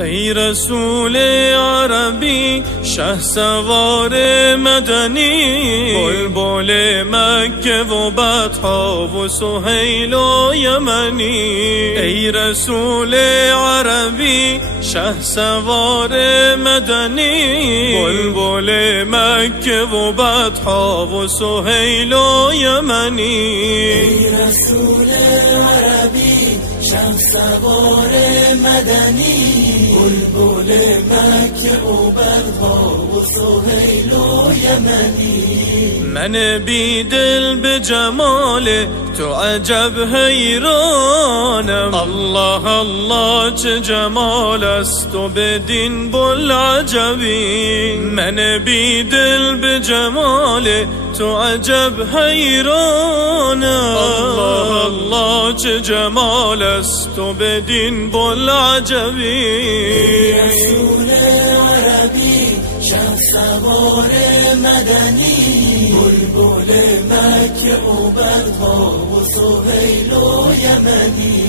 ای رسول عربی شه سوار مدنی، بلبل مکه و بطحا و سهیل و یمنی. ای رسول عربی شه سوار مدنی، بلبل مکه و بطحا و سهیل و یمنی. ای رسول عربی شه سوار مدنی، بلبل مکه و بطحا و سهیل و یمنی. من بی دل به جمال تو عجب حیرانم، الله الله چه جمال است و بدین بوالعجبی. من بی دل به جمال تو عجب حیرانم، الله الله چه جمال است و بدین بوالعجبی. رسول عربی شه سوار مدنی، بلبل مکه و بطحا و سهیل و یمنی.